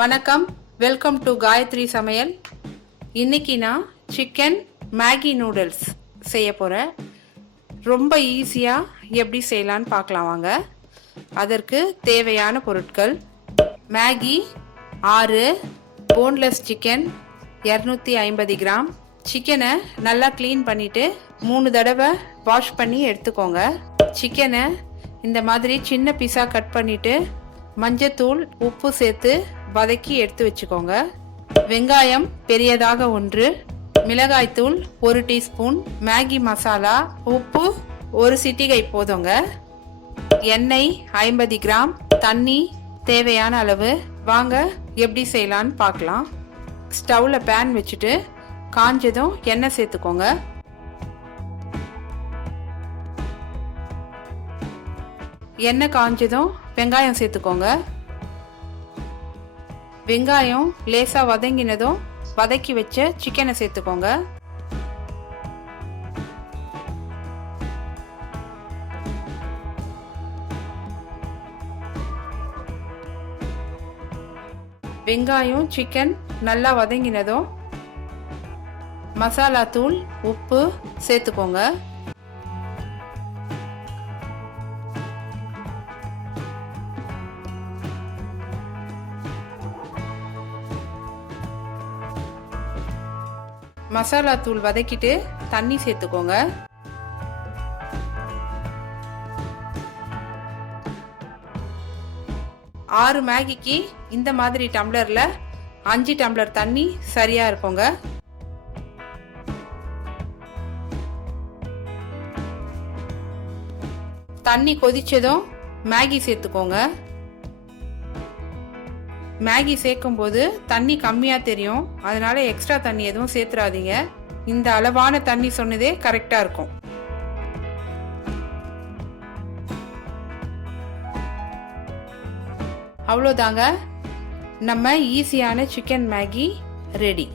வணக்கம், welcome to Gaya3 சமையல். இன்னைக்கு நான் சிக்கன் மேகி நூடுல்ஸ் செய்ய போகிறேன். ரொம்ப ஈஸியாக எப்படி செய்யலான்னு பார்க்கலாம் வாங்க. அதற்கு தேவையான பொருட்கள்: மேகி 6, போன்லெஸ் சிக்கன் 250 கிராம். சிக்கனை நல்லா க்ளீன் பண்ணிவிட்டு 3 தடவை வாஷ் பண்ணி எடுத்துக்கோங்க. சிக்கனை இந்த மாதிரி சின்ன பீஸாக கட் பண்ணிவிட்டு மஞ்சத்தூள், உப்பு சேர்த்து வதக்கி எடுத்து வச்சுக்கோங்க. வெங்காயம் பெரியதாக 1, மிளகாய்த்தூள் 1 டீஸ்பூன், மேகி மசாலா, உப்பு 1 சிட்டிகை போதுங்க. எண்ணெய் 50 கிராம், தண்ணி தேவையான அளவு. வாங்க எப்படி செய்யலான்னு பார்க்கலாம். ஸ்டவ்வில் பேன் வச்சுட்டு காஞ்சதும் எண்ணெய் சேர்த்துக்கோங்க. எண்ணெய் காஞ்சதும் வெங்காயம் சேர்த்துக்கோங்க. வெங்காயம் லேசாக வதங்கினதும் வதக்கி வச்ச சிக்கனை சேர்த்துக்கோங்க. வெங்காயம் சிக்கன் நல்லா வதங்கினதும் மசாலா தூள், உப்பு சேர்த்துக்கோங்க. மசாலா தூள் வதக்கிட்டு தண்ணி சேர்த்துக்கோங்க. ஆறு மேகிக்கு இந்த மாதிரி டம்ளர்ல 5 டம்ளர் தண்ணி சரியா இருக்குங்க. தண்ணி கொதிச்சதும் மேகி சேர்த்துக்கோங்க. மேகி சேர்க்கும் போது தண்ணி கம்மியாக தெரியும், அதனால எக்ஸ்ட்ரா தண்ணி எதுவும் சேர்த்துறாதீங்க. இந்த அளவான தண்ணி சொன்னதே கரெக்டாக இருக்கும். அவ்வளோதாங்க, நம்ம ஈஸியான சிக்கன் மேகி ரெடி.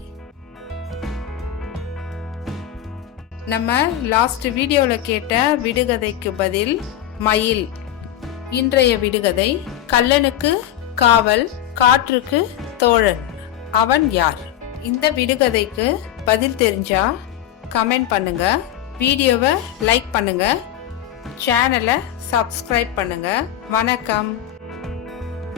நம்ம லாஸ்ட் வீடியோவில் கேட்ட விடுகதைக்கு பதில் மயில். இன்றைய விடுகதை: கள்ளனுக்கு காவல், காற்றுக்கு தோழன், அவன் யார்? இந்த விடுகதைக்கு பதில் தெரிஞ்சா கமெண்ட் பண்ணுங்க, வீடியோவை லைக் பண்ணுங்க, சேனலை சப்ஸ்கிரைப் பண்ணுங்க. வணக்கம்.